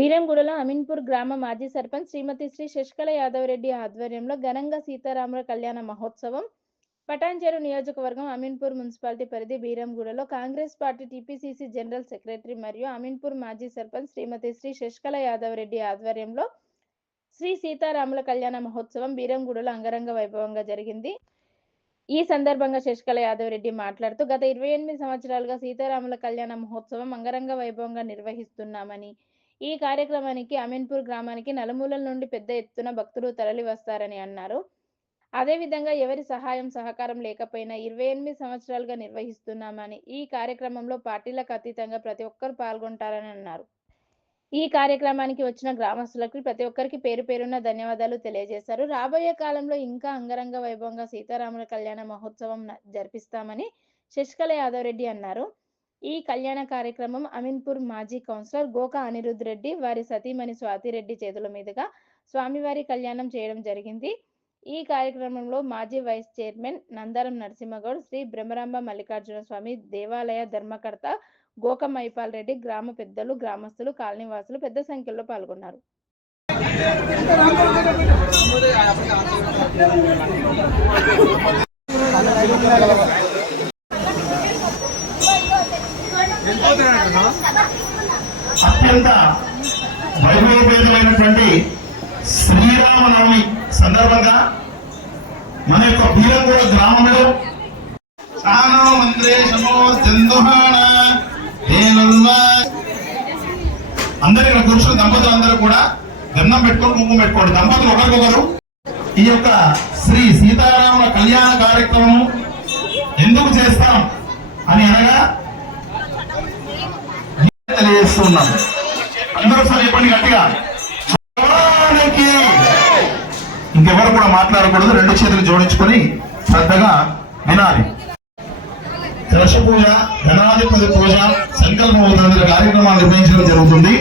బీరంగూడలో అమీన్పూర్ గ్రామ మాజీ సర్పంచ్ శ్రీమతి శ్రీ శశికళ యాదవ్ రెడ్డి ఆధ్వర్యంలో ఘనంగా సీతారాముల కళ్యాణ మహోత్సవం. పటాన్చేరు నియోజకవర్గం అమీన్పూర్ మున్సిపాలిటీ పరిధి బీరంగూడలో Congress party TPCC general secretary మరియు అమీన్పూర్ మాజీ సర్పంచ్ శ్రీమతి శ్రీ శశికళ యాదవ్ రెడ్డి ఆధ్వర్యంలో శ్రీ సీతారాముల కళ్యాణ మహోత్సవం బీరంగూడలో అంగరంగ వైభవంగా జరిగింది. ఈ సందర్భంగా శశికళ యాదవ్ రెడ్డి మాట్లాడుతూ గత ఇరవై ఎనిమిది సంవత్సరాలుగా సీతారాముల కళ్యాణ మహోత్సవం అంగరంగ వైభవంగా నిర్వహిస్తున్నామని ఈ కార్యక్రమానికి అమీన్పూర్ గ్రామానికి నలుమూలల నుండి పెద్ద ఎత్తున భక్తులు తరలి వస్తారని అన్నారు అదేవిధంగా ఎవరి సహాయం సహకారం లేకపోయినా ఇరవై ఎనిమిది సంవత్సరాలుగా నిర్వహిస్తున్నామని ఈ కార్యక్రమంలో పార్టీలకు అతీతంగా ప్రతి ఒక్కరు పాల్గొంటారని అన్నారు. ఈ కార్యక్రమానికి వచ్చిన గ్రామస్తులకు ప్రతి ఒక్కరికి పేరు పేరున ధన్యవాదాలు తెలియజేశారు. రాబోయే కాలంలో ఇంకా అంగరంగ వైభవంగా సీతారాముల కళ్యాణ మహోత్సవం జరిపిస్తామని శశికళ యాదవ్ రెడ్డి అన్నారు. ఈ కళ్యాణ కార్యక్రమం అమీన్పూర్ మాజీ కౌన్సిలర్ గోక అనిరుద్ రెడ్డి వారి సతీమణి స్వాతిరెడ్డి చేతుల మీదుగా స్వామివారి కళ్యాణం చేయడం జరిగింది. ఈ కార్యక్రమంలో మాజీ వైస్ చైర్మన్ నందారం నరసింహగౌడ్ శ్రీ బ్రహ్మరాంబ మల్లికార్జున స్వామి దేవాలయ ధర్మకర్త గోక మైపాల్ రెడ్డి గ్రామ పెద్దలు గ్రామస్తులు కాలనీవాసులు పెద్ద సంఖ్యలో పాల్గొన్నారు. అత్యంత వైభవపేతమైనటువంటి శ్రీరామనవమి సందర్భంగా మన యొక్క బీరంగూడ గ్రామంలో చాలా మంత్రే శమో చందుహాణ అందరు ఇక్కడ కూర్చున్న దంపతులు అందరూ కూడా గంధం పెట్టుకొని కుంకుమ పెట్టుకోండి. దంపతులు ఒకరికొకరు. ఈ యొక్క శ్రీ సీతారాముల కళ్యాణ కార్యక్రమం ఎందుకు చేస్తాం అని అనగా తెలియజేస్తున్నాం. అందరూ సరే చెప్పండి గట్టిగా. ఇంకెవరు కూడా మాట్లాడకూడదు రెండు చేతులు జోడించుకొని శ్రద్ధగా వినాలి. కలశ పూజ ధనాధిపతి పూజ సంకల్ప కార్యక్రమాలు నిర్వహించడం జరుగుతుంది.